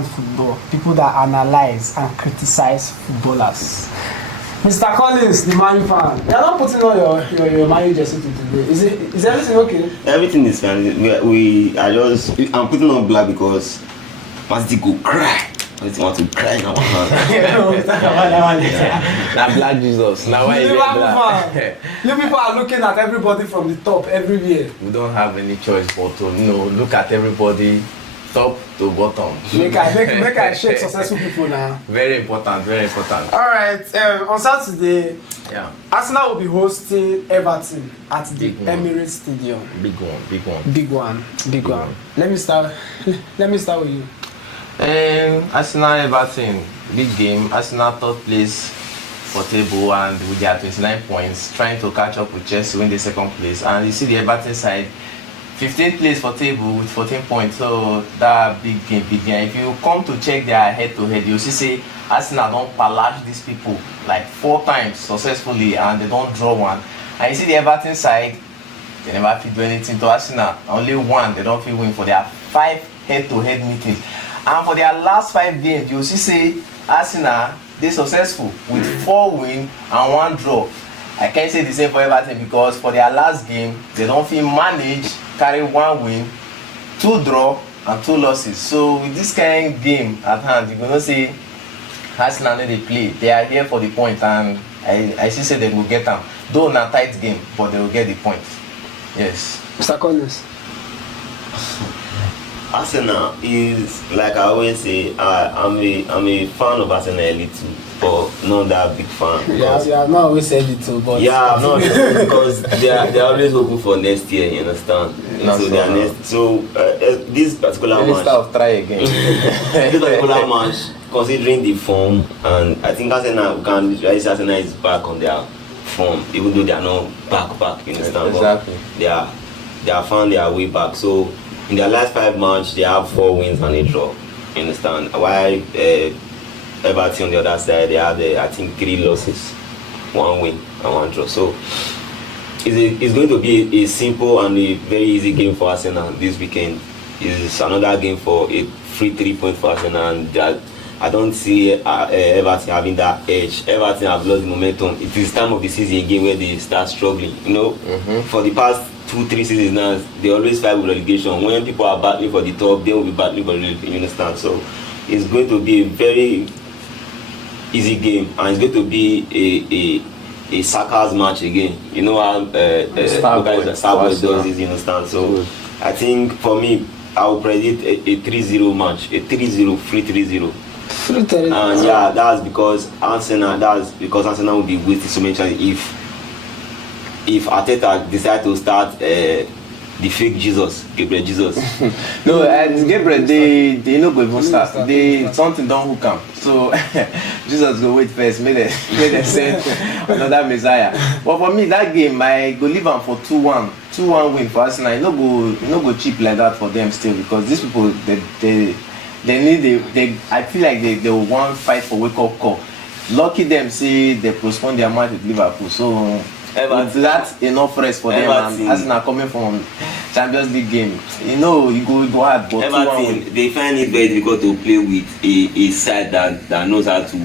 understand football, people that analyze and criticize footballers. Mr. Collins, the Man Utd fan, you are not putting on your Man Utd jersey today. Is everything okay? Everything is fine. I'm putting on black because Man Utd go cry. I want to cry now. Now Black Jesus. Now why is black? You people are looking at everybody from the top everywhere. We don't have any choice but to look at everybody top to bottom. Make I shake successful people now. Very important, very important. Alright, on Saturday, yeah, Arsenal will be hosting Everton at the Big one. Emirates Stadium. Big one. Let me start with you. Arsenal Everton, big game. Arsenal third place for table and with their 29 points, trying to catch up with Chelsea win the second place. And you see the Everton side, 15th place for table with 14 points. So that big game. If you come to check their head-to-head, you see say Arsenal don't palash these people like 4 times successfully and they don't draw one. And you see the Everton side, they never fit do anything to Arsenal. Only one they don't fit win for their 5 head-to-head meetings. And for their last 5 games, you see say Arsenal they successful with 4 wins and 1 draw. I can't say the same for Everton because for their last game, they don't feel manage carry 1 win, 2 draw and 2 losses. So with this kind of game at hand, you're gonna say Arsenal they play. They are here for the point, and I see say they will get them. Though not a tight game, but they will get the point. Yes. Mr. Collins. Arsenal is, like I always say, I'm a fan of Arsenal a little, but not that big fan. Yeah, I've not always said it too, but yeah, I'm not because they're always hoping for next year. You understand? This particular match. Try again. This particular match, considering the form, and I think Arsenal is back on their form, even though they are not back. You understand? Exactly. But they are found their way back. So in their last 5 matches, they have 4 wins and a draw. You understand? While Everton on the other side, they have I think 3 losses, 1 win and 1 draw. So it's going to be a simple and a very easy game for Arsenal this weekend. It's another game for a free 3 point for Arsenal, and I don't see Everton having that edge. Everton have lost the momentum. It is time of the season again where they start struggling. For the past 2-3 seasons now, they always fight with relegation. When people are battling for the top, they will be battling for relegation. You understand? So it's going to be a very easy game, and it's going to be a Saka's match again. You know how Starboy does this, you understand? So I think for me, I will predict a 3-0 match, a 3-0, free 3-0. And yeah, that's because Arsenal will be wasting so many chances if Arteta decide to start the fake Gabriel Jesus. No, Gabriel, they no go even start. Something don't hook am. So Jesus go wait first. May they send another Messiah. But for me, that game I go leave am for 2-1 win for Arsenal. No go cheap like that for them still, because these people they need I feel like they will want fight for wake up call. Lucky them say they postpone their match with Liverpool. So that's enough rest for them. And Arsenal coming from Champions League game, you go hard. But Everton, they find it very difficult to play with a side that knows how to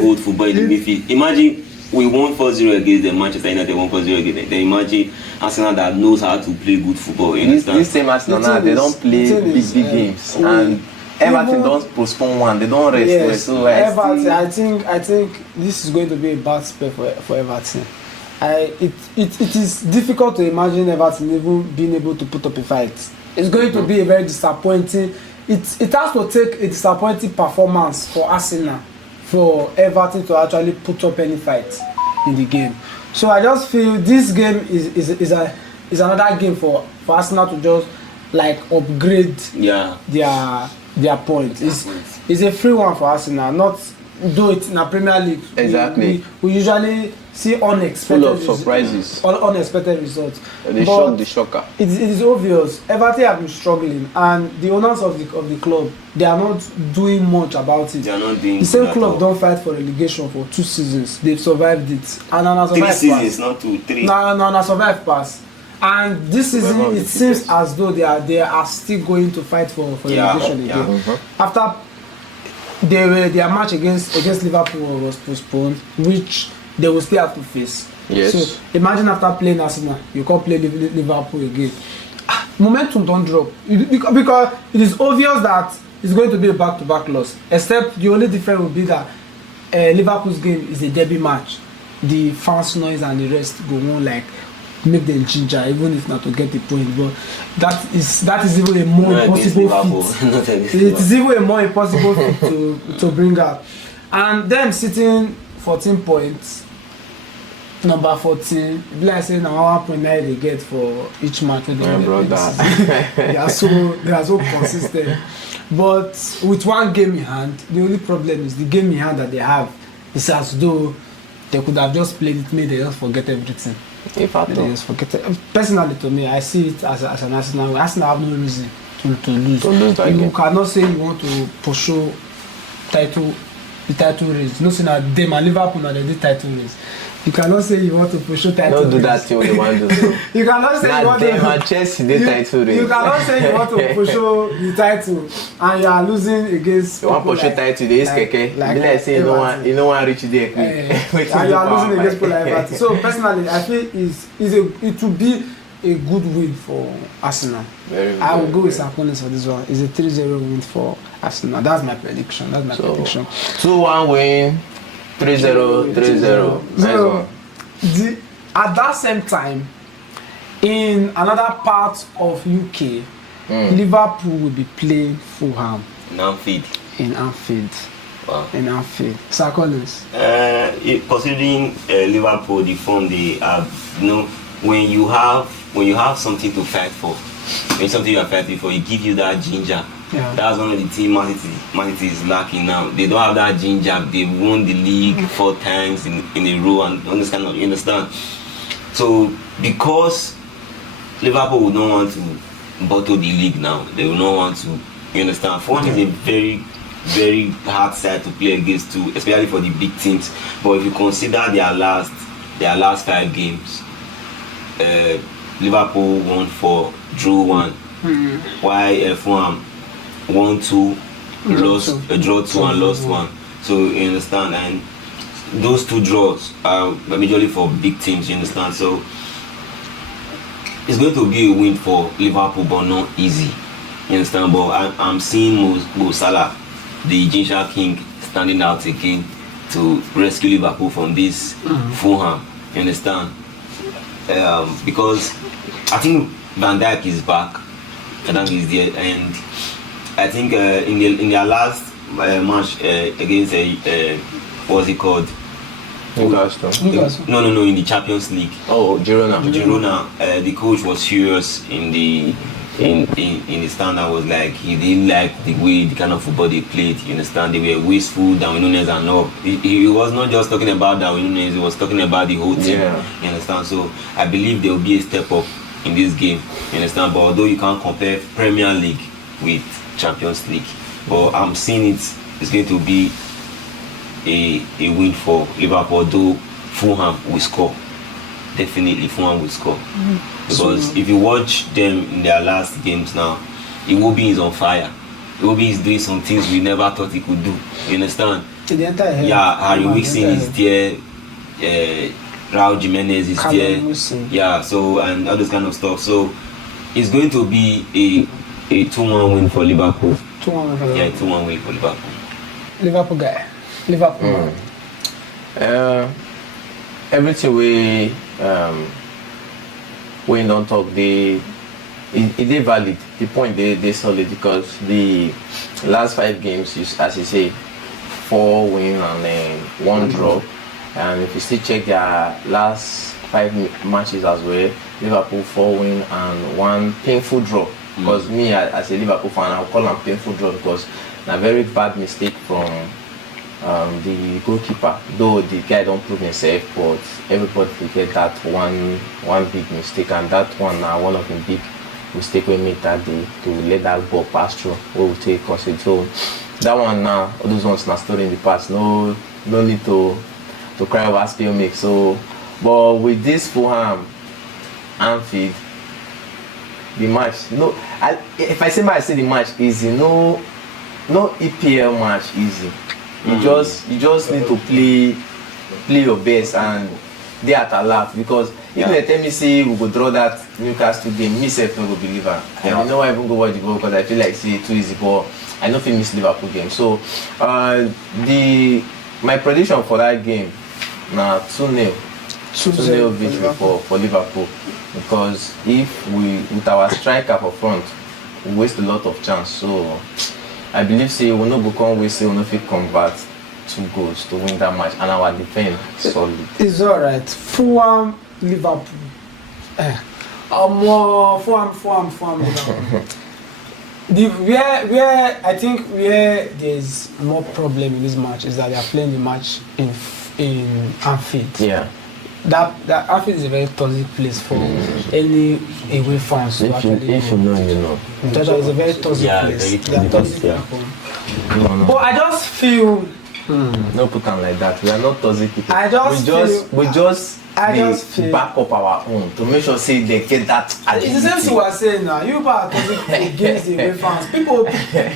hold football in the midfield. Imagine we won 4-0 against the Manchester United, 1-0 against them. Then imagine Arsenal that knows how to play good football. This same Arsenal now, they don't play big games, and Everton don't postpone one. They don't rest. Yes, so Everton, I think this is going to be a bad spell for Everton. It is difficult to imagine Everton even being able to put up a fight. It's going to be a very disappointing. It has to take a disappointing performance for Arsenal for Everton to actually put up any fight in the game. So I just feel this game is another game for Arsenal to just like upgrade their points. It's a free one for Arsenal, not though it's in a Premier League. Exactly. We usually see unexpected full of surprises. Unexpected results. They shock the shocker. It is obvious. Everton have been struggling, and the owners of the club, they are not doing much about it. They are not doing the same club don't fight for relegation for 2 seasons. They've survived it. And on a 3 seasons, not 2, 3. No, survive pass. And this season, it seems as though they are still going to fight for relegation again. Mm-hmm. their match against Liverpool was postponed, which they will still have to face. Yes. So imagine after playing Arsenal, you can't play Liverpool again. Momentum don't drop because it is obvious that it's going to be a back-to-back loss. Except the only difference will be that Liverpool's game is a derby match. The fans noise and the rest go on like make them ginger, even if not to get the point. But that is even a more impossible feat. It is even a more impossible feat to bring out. And them sitting 14 points, number 14, like I say now 1.9 they get for each match when they they are so consistent. But with one game in hand, the only problem is the game in hand that they have is as though they could have just played it, maybe they just forget everything. If I They just forget it. Personally, to me, I see it as an Arsenal. Arsenal have no reason to lose. You cannot say you want to pursue the title race. No, say that them and Liverpool now they did title race. You cannot say you want to pursue title race. Don't do that thing you want to do. You cannot say you want to. Chelsea the title race. You cannot say you want to pursue the title and you are losing against. You want to pursue title, they is keke. Like say you don't want reach there quick. And you are losing against people like Everton. So personally, I feel it will be a good win for Arsenal. I will go with Saponis for this one. It's a 3-0 win for Arsenal. That's my prediction. 2-1 win. 3-0. So, at that same time, in another part of UK, Liverpool will be playing Fulham in Anfield. Wow. In Anfield. Sir Collins. Considering Liverpool, the form they have, when you have something to fight for, when something you are fighting for, it gives you that ginger. Yeah. That's one of the teams Man Utd is lacking now. They don't have that ginger. They won the league 4 times in a row, and you understand. So because Liverpool would not want to bottle the league now, they will not want to. You understand? Fulham is a very, very hard side to play against too, especially for the big teams. But if you consider their last 5 games, Liverpool won 4, drew 1. While Fulham 1-2, draw 2 and lost 1. So you understand, and those 2 draws are majorly for big teams. You understand, so it's going to be a win for Liverpool, but not easy. You understand, but I'm seeing Mo Salah, the Ginger King, standing out again to rescue Liverpool from this Fulham. You understand, because I think Van Dijk is back. I think he's there, and I think in their last match against what's it called? Newcastle. No, in the Champions League. Oh, Girona. The coach was furious in the stand. I was like, he didn't like the kind of football they played. You understand? They were wasteful, Darwin Núñez and all. He was not just talking about Darwin Núñez, he was talking about the whole team. Yeah. You understand? So I believe there will be a step up in this game. You understand? But although you can't compare Premier League with Champions League, but I'm seeing it's going to be a win for Liverpool, although Fulham will score. Definitely Fulham will score. Because if you watch them in their last games now, Iwobi is on fire. Iwobi is doing some things we never thought he could do. You understand? Harry Wilson is there, Raul Jimenez is there. Yeah, so and all this kind of stuff. So it's going to be a 2-1 win for Liverpool. 2-1 for Liverpool. Yeah, 2-1 win for Liverpool. Liverpool guy. Liverpool. Everything we don't talk, it is valid. The point they solid because the last 5 games, as you say, 4 win and 1 draw. And if you still check their last 5 matches as well, Liverpool 4 win and 1 painful draw. Because me as a Liverpool fan, I'll call them painful draw because a very bad mistake from the goalkeeper. Though the guy don't prove himself, but everybody forget that one big mistake, and that one one of the big mistake we made that day to let that ball pass through. We will take us. So that one now, all those ones now story in the past. No need to cry over spill make. So, but with this Fulham Anfield, the match. If I say the match is no EPL match easy. You just need to play your best and dey at alert, because if they tell me say we go draw that Newcastle game, me sef no go believe am. I no wan even go watch the ball because I feel like say too easy, but I no fit miss Liverpool game. So my prediction for that game na 2-0. 2-0 victory for Liverpool, because if we with our striker for front we waste a lot of chance. So I believe say we no go come waste, say we no fit convert 2 goals to win that match, and our defense solid. It's alright. Fulham, Liverpool. Fulham, Liverpool. Where I think where there's more problem in this match is that they are playing the match in Anfield. Yeah. That Anfield is a very toxic place for any away fans to actually. If you know, you know. It's a very toxic place. Very toxic, No. But I just feel. No put on like that. We are not toxic people. I just feel back up our own to make sure say they get that. It's the same thing we are saying now. You are toxic against the away fans.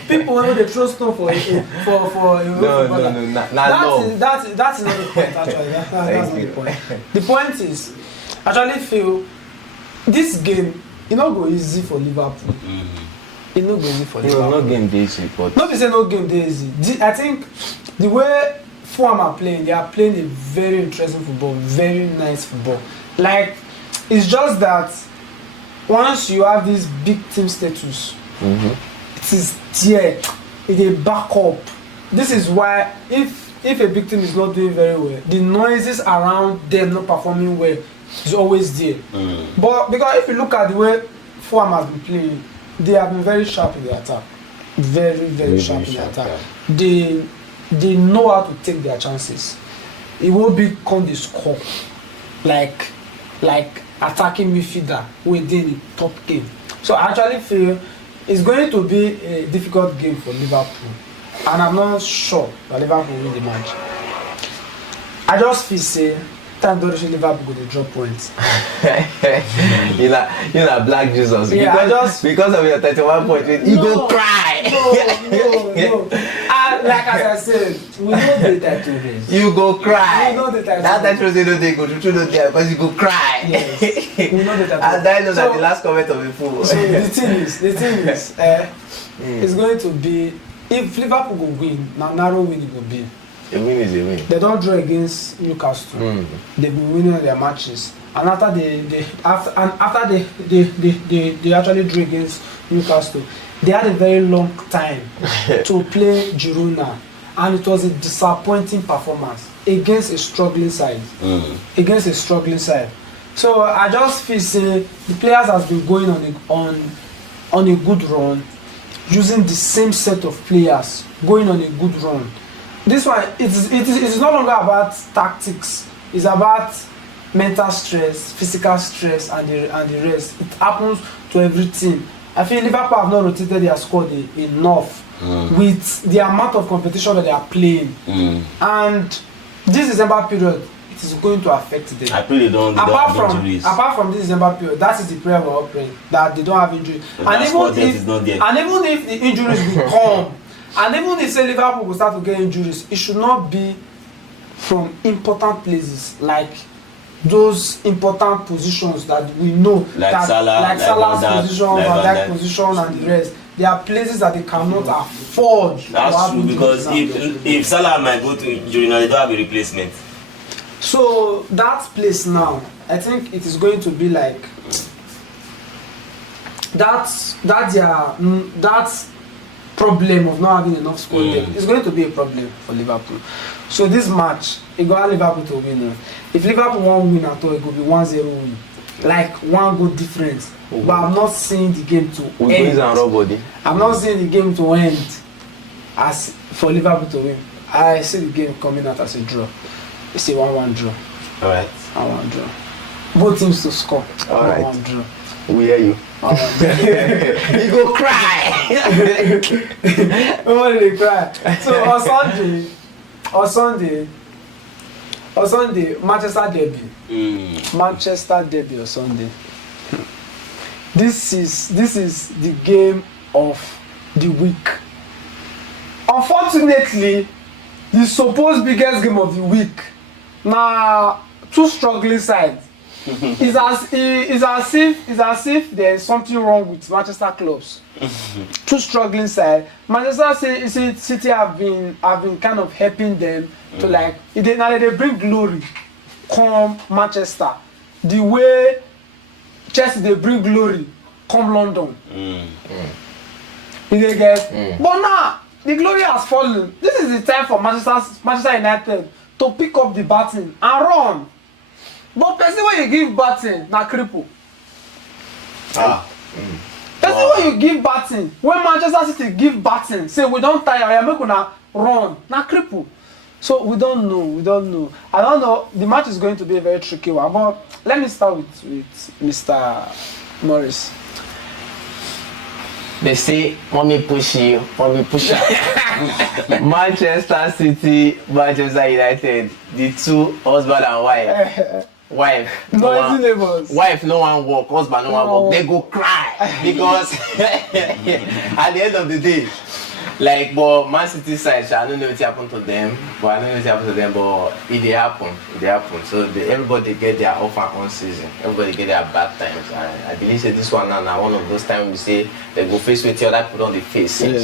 People know they trust them for No. That's not the point actually. That's not the point. The point is, I actually feel this game it not go easy for Liverpool. It not go easy for Liverpool. No game dey easy, but not be say no game dey easy. I think the way Fulham are playing, they are playing a very interesting football, very nice football. Like, it's just that once you have this big team status, it is there, it is back up. This is why if a big team is not doing very well, the noises around them not performing well is always there. But because if you look at the way Fulham has been playing, they have been very sharp in the attack. Very sharp in the attack. They know how to take their chances. It won't become the score like attacking midfielder within the top game. So I actually feel it's going to be a difficult game for Liverpool, and I'm not sure that Liverpool will win the match. I just feel say time don't reach Liverpool go dey drop points. you know Black Jesus. Yeah, because of your 31 point, you go cry. No. Like as I said, we know the title race. You go cry. We know the title. That title race don't dey go through no there because you go cry. Yes. We know the title. And I know that the last comment of the fool. So the thing is, it's going to be if Liverpool go win, now narrow win it will be. A win is a win. They don't draw against Newcastle. They've been winning their matches, and after they actually drew against Newcastle, they had a very long time to play Girona, and it was a disappointing performance against a struggling side. So I just feel say the players has been going on a good run, using the same set of players, going on a good run. This one, it is no longer about tactics. It's about mental stress, physical stress, and the rest. It happens to every team. I feel Liverpool have not rotated their squad enough with the amount of competition that they are playing. And this December period, it is going to affect them. I pray they don't have injuries. Apart from this December period, that is the prayer we're all praying, that they don't have injuries. And even if the injuries will come, and even if say Liverpool will start to get injuries, it should not be from important places like those important positions that we know, like Salah's position, Van Dijk position, and the rest. There are places that they cannot afford. That's true, because if Salah might go to injury now, they don't have a replacement. So that place now, I think it is going to be like that problem of not having enough squad depth is going to be a problem for Liverpool. So this match, it got Liverpool to win. If Liverpool won't win at all, it could be 1-0 win. Like one goal difference. But I'm not seeing the game to end. I'm not seeing the game to end as for Liverpool to win. I see the game coming out as a draw. It's a 1-1 draw. Alright. 1-1 draw. Both teams to score. 1-1 draw. We hear you. You go cry. Nobody dey cry. So on Sunday, Manchester derby. Manchester derby on Sunday. This is the game of the week. Unfortunately, the supposed biggest game of the week na two struggling sides. It's as if there is something wrong with Manchester clubs. Two struggling sides. Manchester City have been kind of helping them to like now they bring glory come Manchester the way Chelsea they bring glory come London. You dey get? But now the glory has fallen. This is the time for Manchester United to pick up the baton and run. But person when you give baton na cripple. Person when you give baton, when Manchester City give baton, say we don tire, oya make una run, na cripple. So we don't know. I don't know. The match is going to be a very tricky one. But let me start with Mr. Morris. They say, mommy push you. Manchester City, Manchester United, the two husband and wife. Noisy neighbors. Wife no one work, husband no one work. They go cry because at the end of the day, like, but Man City side, I don't know what happened to them, but it dey happen. So everybody get their off and on season. Everybody get their bad times. I believe that this one now one of those times we say they go face with the other put on the face. You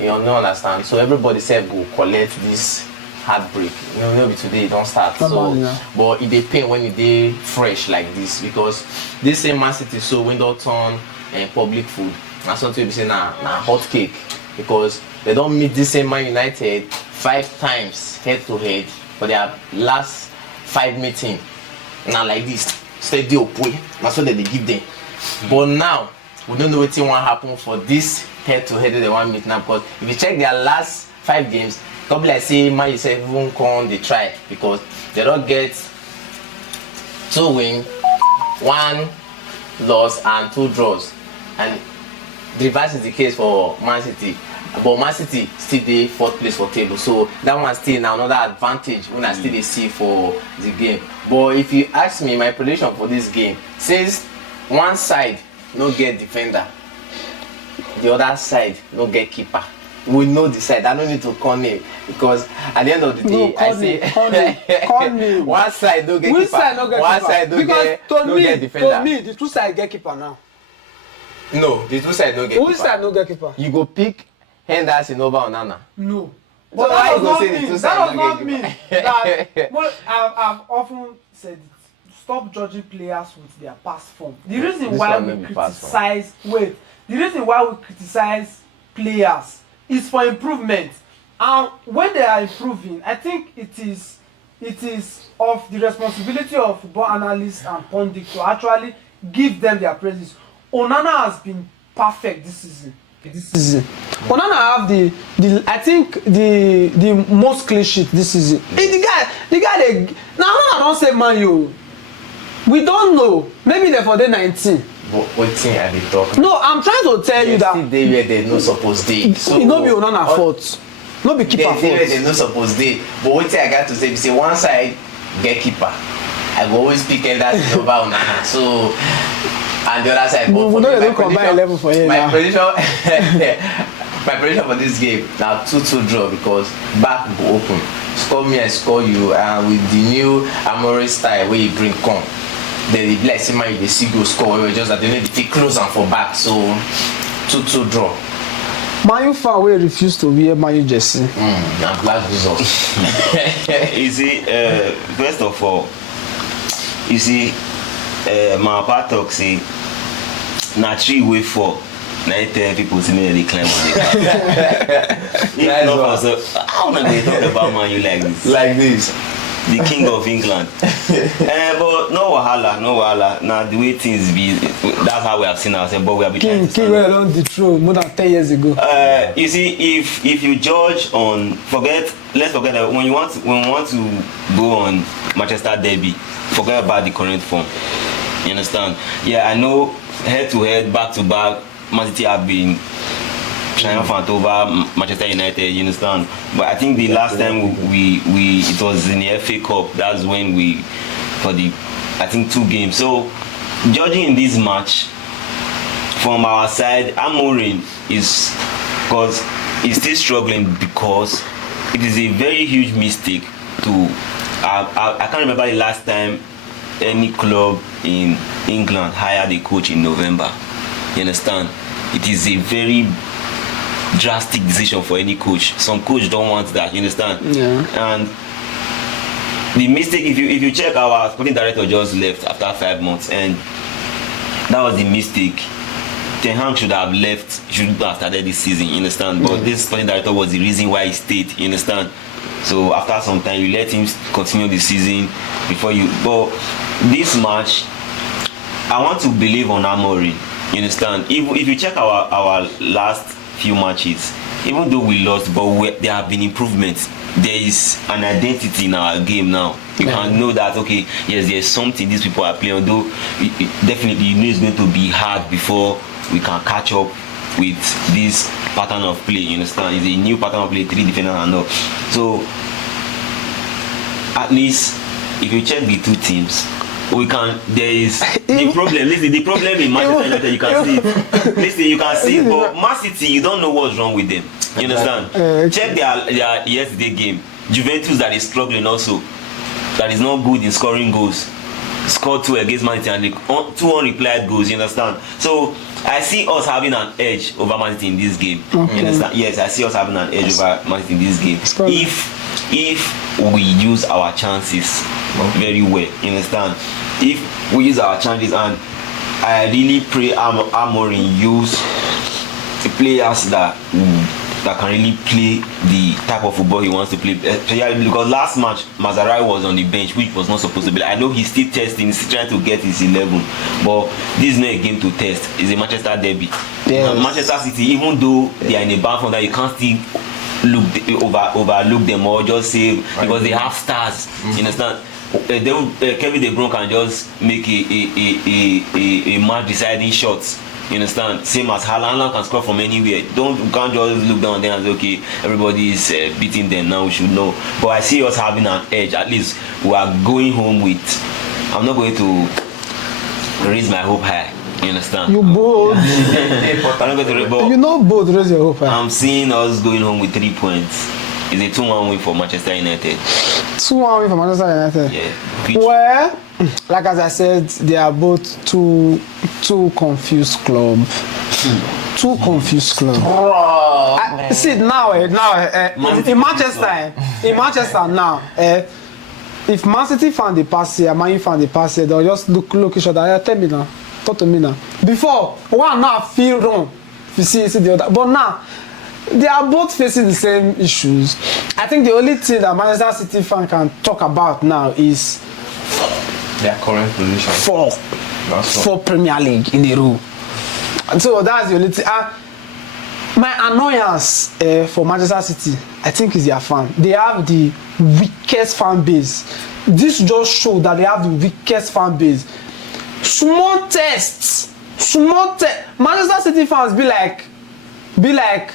don't understand. So everybody said go collect this heartbreak. Maybe today it don't start. But it dey pain when it dey fresh like this because this same Man City so window turn and public food. And something we say na hot cake. Because they don't meet this same Man United 5 times head to head for their last 5 meetings. Now like this, steady up way. That's what they give them. But now we don't know what will happen for this head to head they want meet now. Because if you check their last 5 games, probably like say Man United won't come they try because they don't get 2 wins, 1 loss and 2 draws. And the reverse is the case for Man City. But Man City still dey 4th place for table, so that one still na another advantage when I still dey see for the game. But if you ask me my prediction for this game, since one side no get defender, the other side no get keeper, we know the side. I don't need to call name because at the end of the day, I say call me. One side no get Which keeper, side no get one keeper? side no get defender. To me, the 2 sides get keeper now. No, the 2 sides no get Which keeper. side no get keeper? You go pick Henderson over Onana. No. But That so does not mean that well, I've often said it. Stop judging players with their past form. The reason why we criticize players is for improvement. And when they are improving, I think it is of the responsibility of football analysts and pundits to actually give them their praises. Onana has been perfect this season. Onana have the most clean sheet this season. The guy now Onana don save Man U. We don't know. Maybe they're for the 19. But what thing are they talking? No, I'm trying to tell you that they where they no supposed to. So no be Onana fault. No be keeper fault. They no supposed to. But what thing I got to say is say one side get keeper. I go always pick that over Onana. So and the other side. We know they don't combine 11 for him. My prediction for this game now 2-2 draw because back go open. Score me and score you, and with the new Amore style where you bring come, then the blessing man you see go score. Just that they need to close and for back. So 2-2 draw. Man U fan wey refuse to wear Man U jersey. Na black Jesus. You see, first of all, you see, my papa talk say na 3 way 4. Now I tell people to me they climb on it. If not for so, how am I going to talk about Man U like this? Like this. The king of England. But no wahala. Now the way things be, that's how we have seen ourselves. But we have been trying to stand up. On the throne more than 10 years ago. You see, if you judge on let's forget that when we want to go on Manchester derby, forget about the current form. You understand? Yeah, I know head to head, back to back, Man City have been triumphant over Manchester United, you understand? But I think the last time we it was in the FA Cup. That's when we for the 2 games. So judging in this match from our side, Amorim is because is still struggling because it is a very huge mistake to. I can't remember the last time any club in England hired a coach in November. You understand? It is a very drastic decision for any coach. Some coach don't want that. You understand? Yeah. And the mistake, if you check, our sporting director just left after 5 months, and that was the mistake. Ten Hag should have left, shouldn't have started this season, you understand? But this sporting director was the reason why he stayed, you understand? So after some time, you let him continue the season before you. But this match, I want to believe on Amorim, you understand? If you check our last few matches, even though we lost, but there have been improvements. There is an identity in our game now. You can know that, okay, yes, there's something these people are playing, although definitely you know it's going to be hard before we can catch up with this pattern of play. You understand? It's a new pattern of play, 3 defenders and all. So at least if you check the 2 teams, we can. There is the problem. Listen, the problem in Manchester United, you can see it. Listen, you can see it, but Man City, you don't know what's wrong with them. You understand? Check their yesterday game. Juventus that is struggling also, that is not good in scoring goals. Scored 2 against Man City and 2 unreplied goals. You understand? So I see us having an edge over Man City in this game. Okay. You understand? Yes, I see us having an edge over Man City in this game. If we use our chances very well, you understand? If we use our chances, and I really pray Amorim use the players that can really play the type of football he wants to play. Especially because last match Mazarai was on the bench, which was not supposed to be. I know he's still testing, he's trying to get his 11, but this is not a game to test. It's a Manchester derby. Yes. Manchester City, even though they are in a bad form, that you can't still overlook them or just say because they have stars. You understand? Kevin De Bruyne can just make a match deciding shots. You understand? Same as Haaland can score from anywhere. You can't just look down there and say, okay, everybody is beating them now, we should know. But I see us having an edge. At least we are going home with. I'm not going to raise my hope high. You understand? You both. I'm not going to, you know both raise your hope high. I'm seeing us going home with 3 points. It's a 2-1 win for Manchester United. 2-1 win for Manchester United. Yeah. Well, like as I said, they are both two confused club. Two confused club. See now, in Manchester now, if Man City fan the pass here, Man U fan the pass here, they'll just look each other. Tell me now, talk to me now. Before one now feel wrong, you see the other, but now they are both facing the same issues. I think the only thing that Manchester City fan can talk about now is their current position. Four Premier League in a row. And so that's the only thing. My annoyance for Manchester City, I think, is their fan. They have the weakest fan base. This just shows that they have the weakest fan base. Small tests. Manchester City fans be like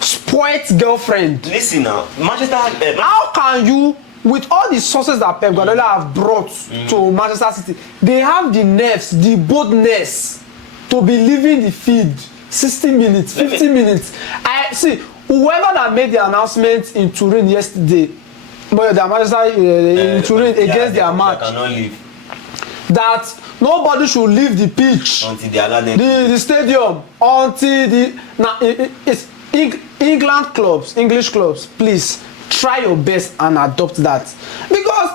spoiled girlfriend. Listen now, Manchester. How can you, with all the sources that Pep Guardiola have brought to Manchester City, they have the nerves, the boldness to be leaving the field 60 minutes, 50 minutes. I see whoever that made the announcement in Turin yesterday, but the Manchester in Turin against their match, that nobody should leave the pitch until they allow them the stadium until the it's England clubs, English clubs, please try your best and adopt that, because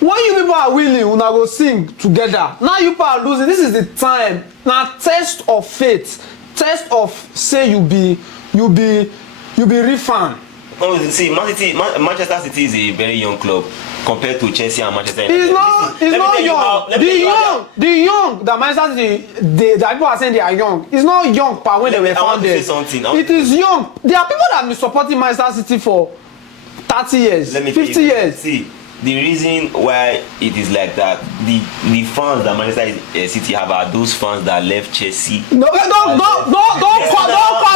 when you people are willing, una go sing together. Now you people are losing. This is the time. Now test of faith, test of say you be real fan. Oh, see, Manchester City is a very young club compared to Chelsea and Manchester United. It's not young. The young that Manchester City, the people are saying they are young. It's not young, but when they were founded. It is young. There are people that have been supporting Manchester City for 30 years, 50 years. See, the reason why it is like that, the fans that Manchester City have are those fans that left Chelsea. Don't call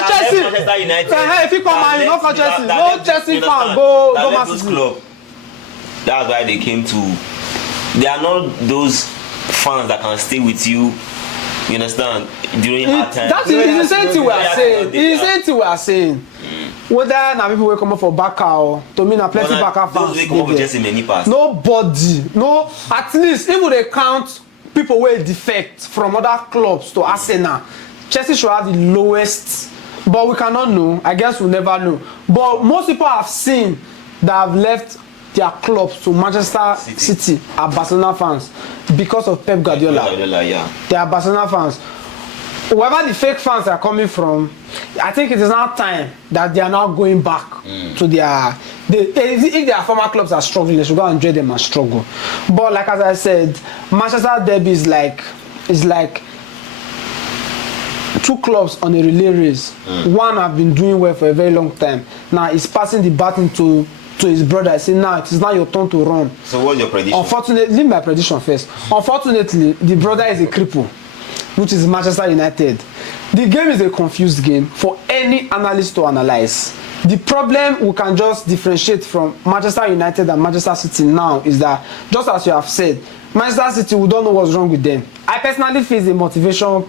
Chelsea. Manchester United. If you come and you don't call Chelsea, no Chelsea fan go Man City. Club. That's why they came to. They are not those fans that can stay with you. You understand? During hard times. That is the same thing we are saying. It's the same thing we are saying. whether na people wey comot for Barca or to me na plenty Barca fans those wey comot for Chelsea many pass. Nobody, no, at least if we dey count people wey defect from other clubs to Arsenal, Chelsea should have the lowest, but we cannot know. I guess we'll never know. But most people have seen that have left their clubs to Manchester City are Barcelona fans because of Pep Guardiola. Yeah. They are Barcelona fans. Wherever the fake fans are coming from, I think it is now time that they are now going back to their. If their former clubs are struggling, they should go and join them and struggle. But like as I said, Manchester Derby is like two clubs on a relay race. One have been doing well for a very long time. Now he's passing the baton to his brother. I say now it is now your turn to run. So what's your prediction? Unfortunately, leave my prediction first. Unfortunately, the brother is a cripple, which is Manchester United. The game is a confused game for any analyst to analyze. The problem we can just differentiate from Manchester United and Manchester City now is that, just as you have said, Manchester City, we don't know what's wrong with them. I personally feel it's a motivation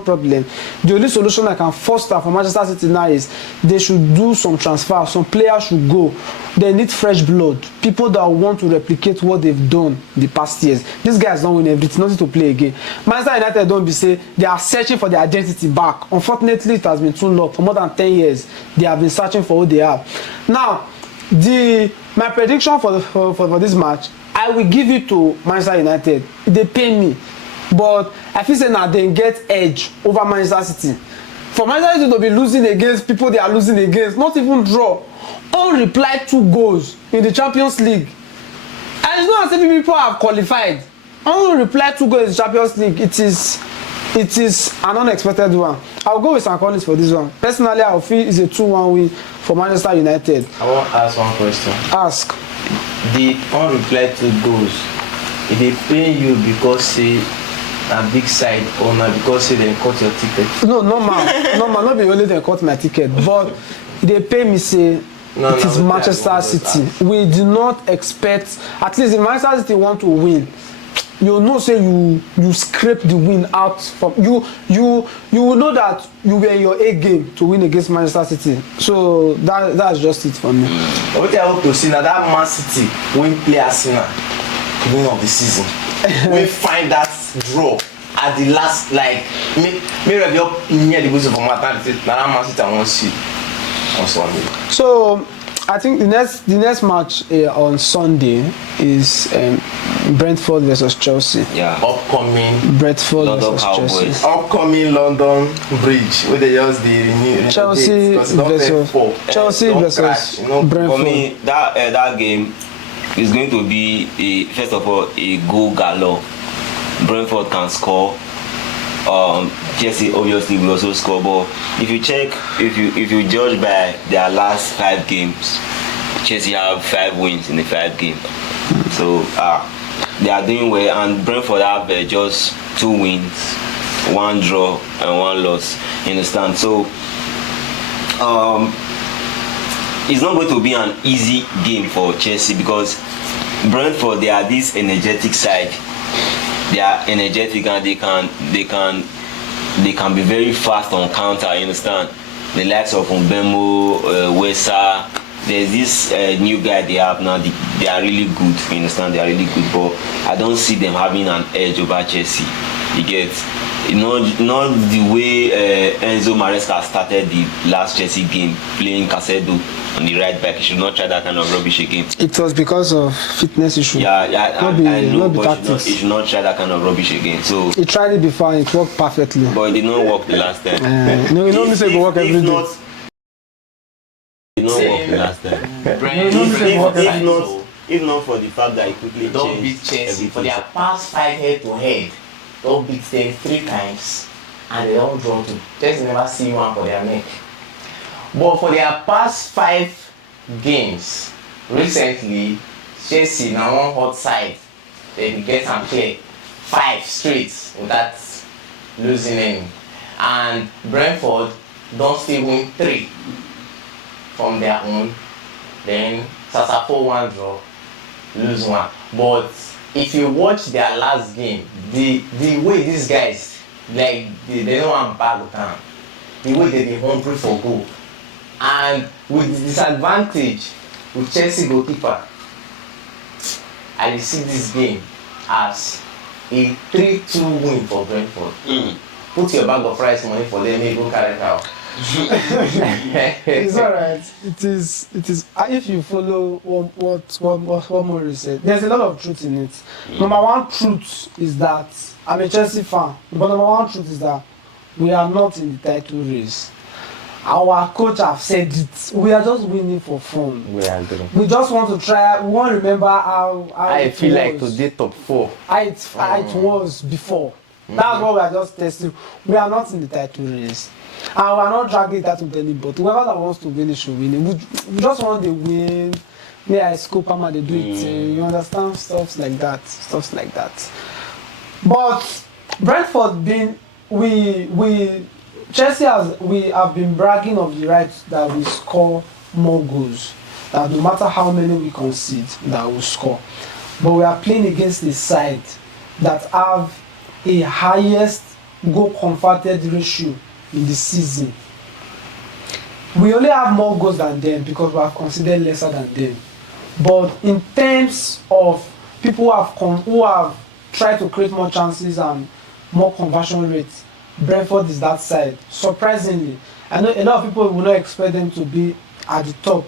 problem. The only solution I can foster for Manchester City now is they should do some transfer. Some players should go. They need fresh blood. People that want to replicate what they've done the past years. These guys don't win everything, nothing to play again. Manchester United don't be say they are searching for their identity back. Unfortunately, it has been too long. For more than 10 years, they have been searching for what they have. Now, my prediction for this match, I will give it to Manchester United. They pay me, but I feel say now they get edge over Manchester City. For Manchester City to be losing against people they are losing against, not even draw, unreplied 2 goals in the Champions League. And it's not as if people have qualified. Unreplied 2 goals in the Champions League. It is an unexpected one. I'll go with St. Collins for this one. Personally, I feel it's a 2-1 win for Manchester United. I want to ask one question. Ask. The unreplied 2 goals, if they pay you because say a big side or not because say they cut your ticket? No, not be only they cut my ticket, but they pay me say it is Manchester City. We do not expect, at least if Manchester City want to win, you know say you scrape the win out from you will know that you were in your A game to win against Manchester City. So that's just it for me. What I hope to see now that Man City win play Arsenal win of the season. We find that draw at the last, like me review near the whistle for maternity. Now Man City I want to see on Sunday. So I think the next match on Sunday is Brentford versus Chelsea. Yeah. Upcoming Brentford London versus Cowboys. Chelsea. Upcoming London Bridge where they use the renew Chelsea versus Brentford. For me, that game is going to be first of all a goal galore. Brentford can score. Chelsea obviously will also score, but if you check, if you judge by their last 5 games, Chelsea have 5 wins in the 5 games. So they are doing well, and Brentford have just 2 wins, 1 draw and 1 loss. You understand? So it's not going to be an easy game for Chelsea because Brentford, they are this energetic side. They are energetic and they can be very fast on counter. You understand? The likes of Mbemo, Wesa. There's this new guy they have now. They are really good. You understand? They are really good, but I don't see them having an edge over Chelsea. You get? Not the way Enzo Maresca started the last Chelsea game playing Casedo on the right back. He should not try that kind of rubbish again. It was because of fitness issue. Yeah, I know, but he should not try that kind of rubbish again. So he tried it before and it worked perfectly. But it did not work the last time. No, you don't say it work every day. It did not work the last time. If not for the fact that he quickly don't beat Chelsea for their past 5 head-to-head. Don't beat them 3 times and they don't draw 2. Chelsea never see one for their neck. But for their past 5 games, recently, Chelsea now one hot side. They get and play 5 straight without losing any. And Brentford don't still win 3 from their own. Then Sassuolo 1 draw, lose 1. But if you watch their last game, the way these guys, like they don't want back down, the way they hungry for goal, And with the disadvantage with Chelsea goalkeeper, I see this game as a 3-2 win for Brentford. Put your bag of rice money for them, maybe go carry it out. It's alright. It is. If you follow what Mori said, there's a lot of truth in it. Number one truth is that I'm a Chelsea fan, but number one truth is that we are not in the title race. Our coach have said it. We are just winning for fun. We are doing. We just want to try. We want to remember how I feel like today top 4. How it was before. That's what we are just testing. We are not in the title race. And we are not dragging that with anybody. Whoever that wants to win it should win it. We just want the win. May I scope and they do it. You understand? Stuff like that. But Brentford Chelsea we have been bragging of the right that we score more goals. That no matter how many we concede, that we score. But we are playing against a side that have a highest goal converted ratio in the season. We only have more goals than them because we have considered lesser than them. But in terms of people who have tried to create more chances and more conversion rates, Brentford is that side. Surprisingly, I know a lot of people will not expect them to be at the top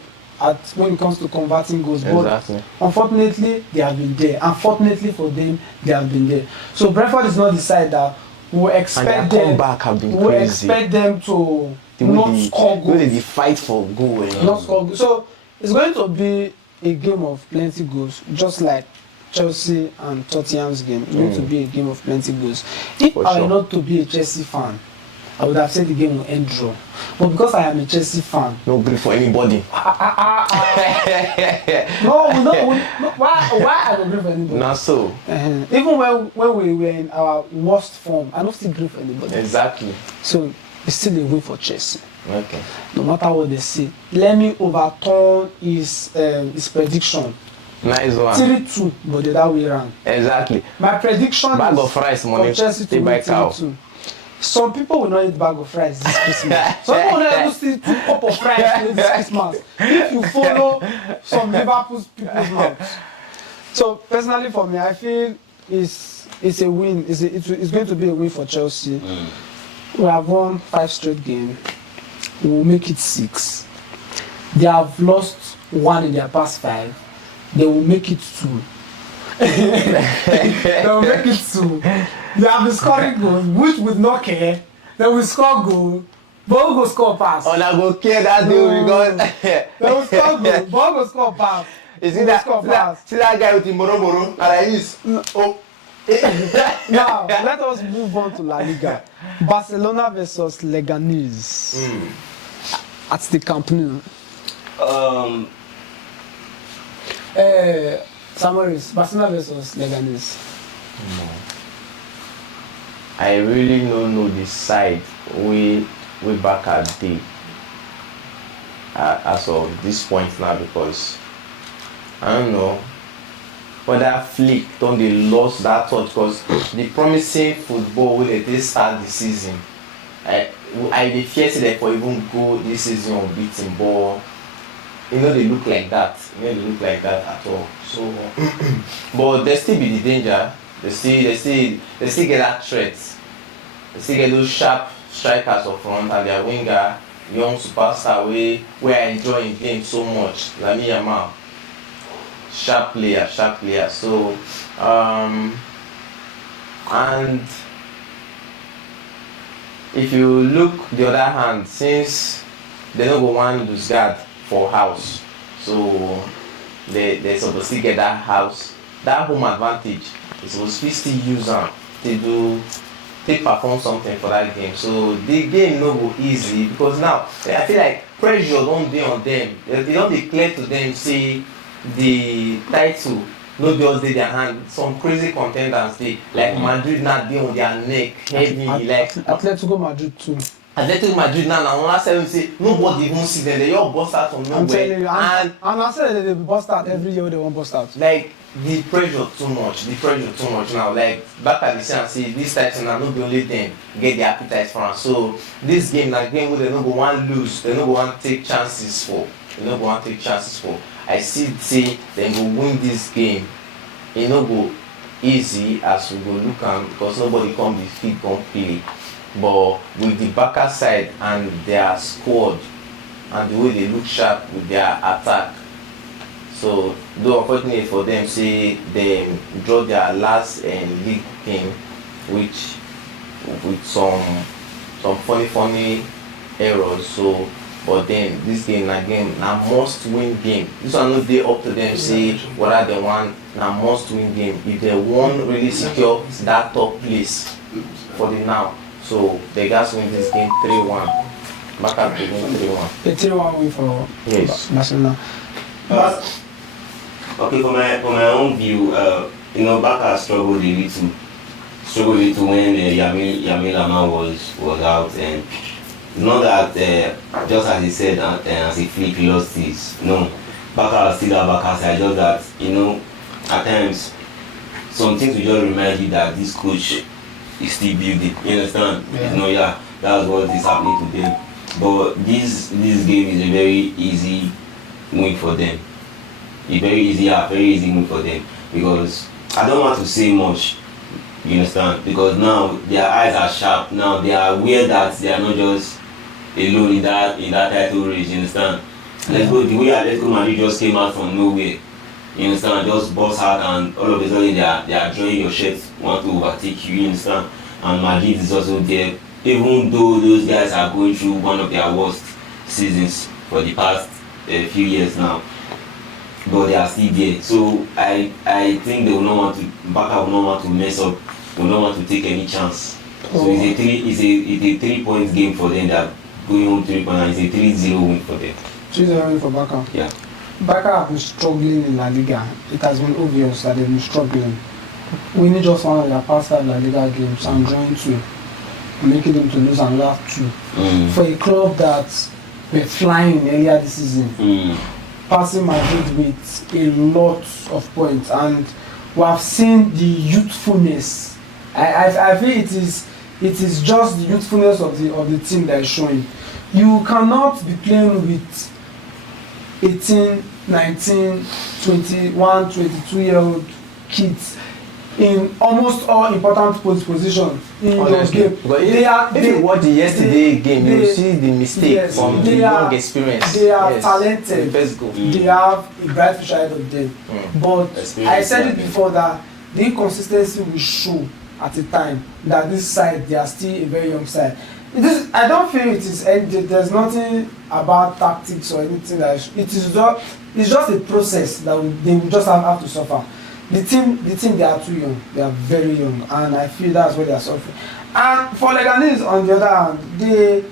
when it comes to converting goals. Exactly. But unfortunately, they have been there. Unfortunately for them, they have been there. So Brentford is not the side that we expect them. We expect them to not score goals. They fight for goal. Not score goals. So it's going to be a game of plenty goals, just like Chelsea and Tottenham's game. It's going to be a game of plenty goals. If I were not to be a Chelsea fan, I would have said the game will end draw. But because I am a Chelsea fan, no grief for anybody. No. Why I don't grief for anybody? Not so. Even when we were in our worst form, I don't still grief for anybody. Exactly. So it's still a win for Chelsea. Okay. No matter what they say, let me overturn his prediction. Nice one. 3-2, but the other way around. Exactly. My prediction bag is of rice money for Chelsea to win 3-2. Some people will not eat bag of rice this Christmas. Some people will not even see 2 cups of rice this Christmas. If you follow some Liverpool people's mouths. So personally for me, I feel it's a win. It's going to be a win for Chelsea. We have won 5 straight games. We will make it 6. They have lost 1 in their past 5. They will make it 2. They will make it 2. They have been scoring goals, which would not care. They will score goal. Ball will score pass. Oh, I go care that day because they will score goal. Ball will score pass. Is it see that guy with the moro and like this? Oh. Now let us move on to La Liga. Barcelona versus Leganes at the Camp Nou. Samaris, Barcelona versus Leganes. No. I really don't know the side way back at the as of this point now because I don't know whether Flick don't they lost that thought because the promising football will they start the season. I fear they for even go this season unbeaten, but they look like that. They look like that at all. So, but there still be the danger. They still get that threat. They still get those sharp strikers up front and their winger, young superstar where I enjoy in game so much. Lamine Yamal. Sharp player. So, and if you look the other hand, since they don't go one lose guard for house, so they supposed to get that house, that home advantage. They supposed to still use them to perform something for that game. So the game no go easy because now I feel like pressure don't be on them. They don't declare to them say the title no just dey their hand. Some crazy contenders dey like Madrid now dey on their neck heavy like Atletico Madrid too. Atletico Madrid now last time say nobody even see them. They all bust out from nowhere. I'm telling you, and I said that they bust out every year. They won't bust out. Like the pressure too much now. Like back at the scene, see this title now not the only thing get the appetite for us. So this game na game where they no go want lose, they no go want take chances for. I see they go win this game. E no go easy as we go look am because nobody come the field come play. But with the backer side and their squad and the way they look sharp with their attack, so though unfortunately for them, say they draw their last league game, which with some funny errors. So but then this game na must win game. This one no dey up to them say whether they want na must win game. If they want really secure that top place for the now. So the guys win this game 3-1. Barca to win 3-1. A 3-1 win for Barcelona. Okay, for my own view, Barca struggled a little when Yamil Lamar was out, and it's not that just as he said as he flick lost this. No, Barca still have Barca side. Just that at times some things will just remind you that this coach is still building. You understand? Yeah. That's what is happening to them. But this game is a very easy win for them. A very easy win for them, because I don't want to say much. You understand? Because now their eyes are sharp. Now they are aware that they are not just alone in that title race. You understand? Let's go. The way Atletico Madrid just came out from nowhere. You understand? Just bust out, and all of a sudden they are drawing your shirt, want to overtake you. You understand? And Madrid is also there, even though those guys are going through one of their worst seasons for the past few years now, but they are still there. So I think they will not want to. Barca will not want to mess up. Will not want to take any chance. So it's a 3-point game for them. They are going home 3 points. It's a 3-0 win for them. 3-0 win for Barca. Yeah. Barca have been struggling in La Liga. It has been obvious that they've been struggling. Winning just one of their past 5 La Liga games and drawing 2, making them to lose another 2. For a club that were flying earlier this season, passing Madrid with a lot of points, and we have seen the youthfulness. I feel it is just the youthfulness of the team that is showing. You cannot be playing with 18, 19, 21, 22-year-old kids in almost all important positions in your game. If you watch the yesterday game, you will see the mistake from the young experience. They are talented. They have a bright future ahead of them. But I said it before that the inconsistency will show at a time that this side, they are still a very young side. I don't feel there's nothing about tactics or anything it's just a process that they will just have to suffer. The team they are too young. They are very young, and I feel that's where they are suffering. And for Leganes, on the other hand, they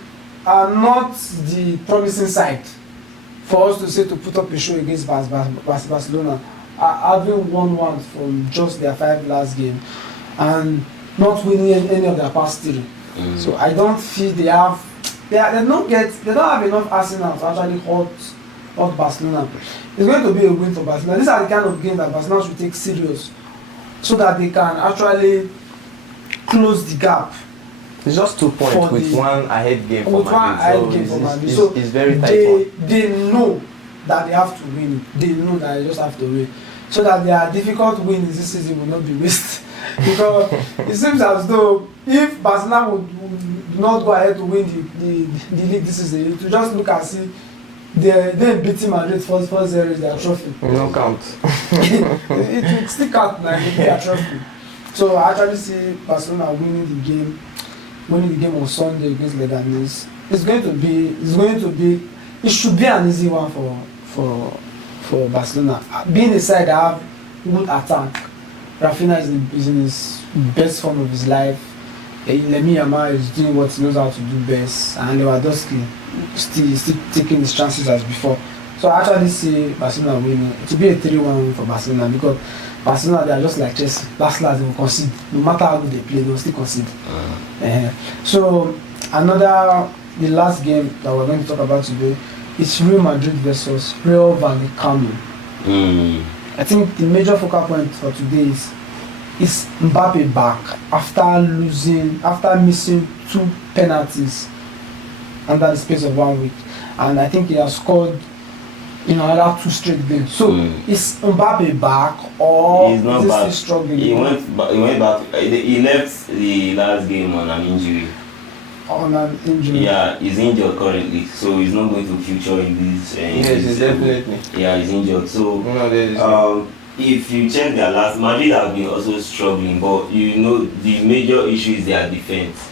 are not the promising side for us to say to put up a show against Barcelona. Having 1-1 from just their 5 last game and not winning any of their past 3. So I don't feel they don't have enough arsenal to actually hurt Barcelona. It's going to be a win for Barcelona. These are the kind of games that Barcelona should take serious, so that they can actually close the gap. It's just 2 points with one ahead game for Madrid. So it's very tight. They know that they have to win. They know that they just have to win, so that their difficult wins this season will not be wasted. Because it seems as though if Barcelona would not go ahead to win the league this season, to just look and see they beating Madrid for 0 is their trophy. It will count. it will still count like their trophy. So I actually see Barcelona winning the game on Sunday against Leganes. It should be an easy one for Barcelona. Being a side that have good attack, Rafinha is in his best form of his life. Lamine Yamal is doing what he knows how to do best, and Lewandowski still taking his chances as before. So I actually see Barcelona winning. It will be a 3-1 win for Barcelona, because Barcelona, they are just like Chelsea. Last they will concede. No matter how good they play, they will still concede. So the last game that we're going to talk about today is Real Madrid versus Real Vallecano. I think the major focal point for today is Mbappe back after missing 2 penalties under the space of 1 week, and I think he has scored another 2 straight games. So is Mbappe back or He's not is he back. still struggling? He went back. He left the last game on an injury. On an injury. Yeah, he's injured currently, so he's not going to feature in this. Yes, he's definitely. Yeah, he's injured. So if you check their last, Madrid have been also struggling, but the major issue is their defense.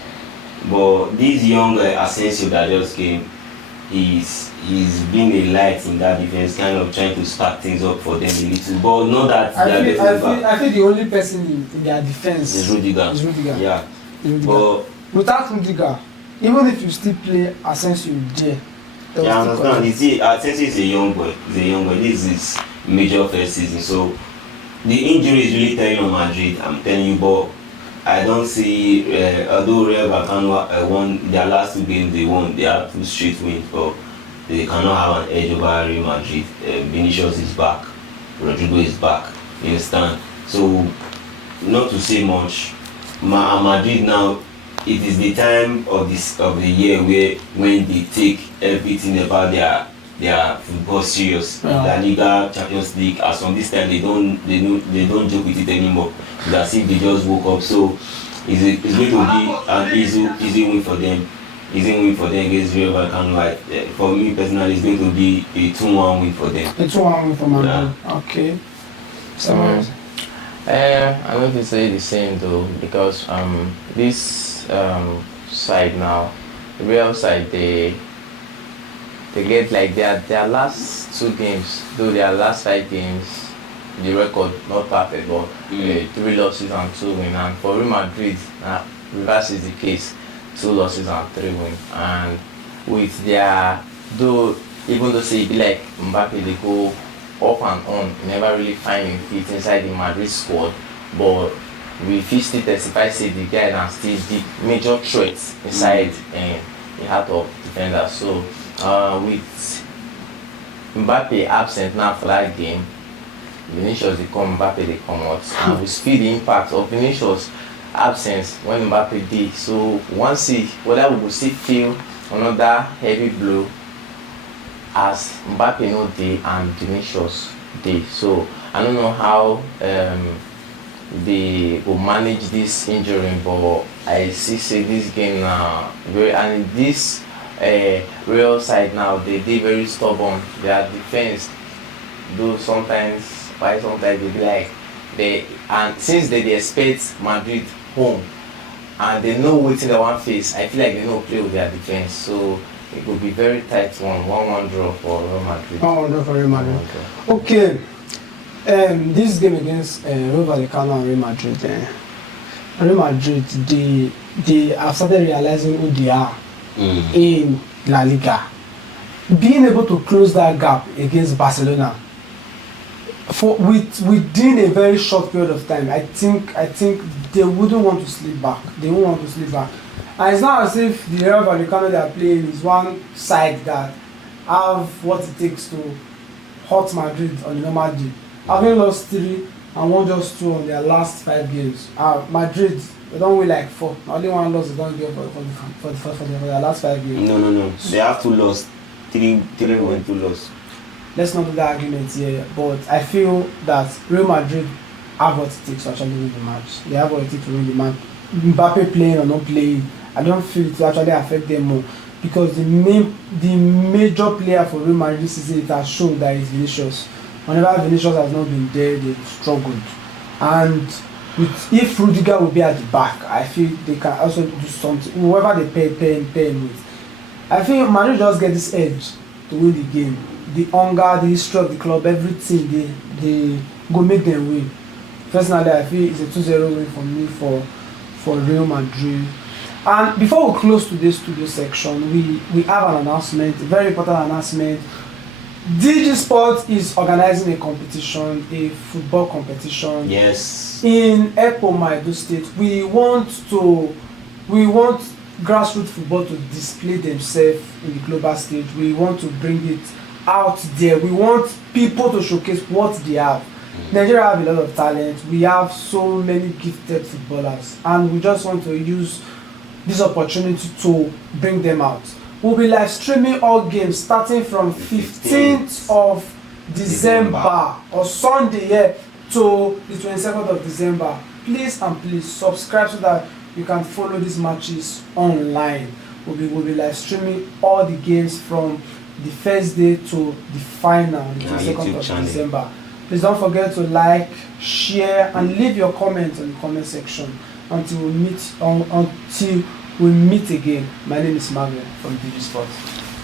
But this young Asensio that just came, he's been a light in that defense, kind of trying to spark things up for them a little. But not that I feel the only person in their defense is Rudiger. Yeah. But without Rudiger, even if you still play Asensio there, I understand. You see, Asensio is a young boy. This is his major first season, so the injury is really telling on Madrid. I'm telling you, but I don't see. Although Real Vallecano won their last 2 games, they had 2 straight wins, but they cannot have an edge over Real Madrid. Vinicius is back, Rodrigo is back. You understand? So, not to say much. Madrid now, it is the time of the year when they take everything about their football serious. La Liga, Champions League, as from this time they don't joke with it anymore. It's as if they just woke up. So it's going to be an easy win for them. Easy win for them against Real Vallecano. For me personally, it's going to be a 2-1 win for them. A 2-1 win for Madrid. Yeah. Okay. I'm going to say the same though, because this side now, the Real side, they get like their last 2 games, though their last 5 games, the record not perfect, but 3 losses and 2 wins. And for Real Madrid, reverse is the case, 2 losses and 3 wins. And with their, even though say it be like Mbappe, they go up and on, never really finding fit inside the Madrid squad, but we still testify say the guy and still the major threats inside the heart of defenders. So with Mbappe absent now for that game, Vinicius they come, Mbappe they come out, and we feel the impact of Vinicius absence when Mbappe did. So once whether we will still feel another heavy blow as Mbappe no dey and Vinicius dey. So I don't know how they will manage this injury, but I say this game now and this Real side now they very stubborn. Their defense, though sometimes they be like and since they expect Madrid home and they know wetin they want face, I feel like they no play with their defense. So it will be very tight 1-1 draw for Real Madrid. 1-1 draw for Real Madrid. Okay. This game against Real Vallecano and Real Madrid, Real Madrid, they have started realizing who they are in La Liga. Being able to close that gap against Barcelona within a very short period of time, I think they wouldn't want to slip back. They won't want to slip back. And it's not as if the Real Vallecano they are playing is one side that have what it takes to hurt Madrid on the normal day. Having lost 3 and won just 2 on their last 5 games. Madrid, they don't win like 4. Only 1 loss they don't get for their last 5 games. No. They have 2 losses. 3 win, 2 losses. Let's not do that argument here, but I feel that Real Madrid have what it takes to actually win the match. They have what it takes to win the match. Mbappe playing or not playing, I don't feel it will actually affect them more, because the major player for Real Madrid this season, it has shown that is Vinicius. Whenever Vinicius has not been there, they've struggled. And if Rudiger will be at the back, I feel they can also do something. Whoever they pair him with, I think Madrid just get this edge to win the game. The hunger, the history of the club, everything, they go make them win. Personally, I feel it's a 2-0 win for me for Real Madrid. And before we close today's studio section, we have an announcement, a very important announcement. DG Sport is organizing a competition, a football competition. Yes. In Epo, Madrid State. We want grassroots football to display themselves in the global stage. We want to bring it out there. We want people to showcase what they have. Nigeria have a lot of talent. We have so many gifted footballers, and we just want to use this opportunity to bring them out. We'll be live streaming all games starting from 15th of December or Sunday, yeah, to the 22nd of December. Please and please subscribe so that you can follow these matches online. We'll be live streaming all the games from the first day to the final on the 22nd of December. Please don't forget to like, share, and leave your comments in the comment section until we meet again. My name is Marvin from DG Sports.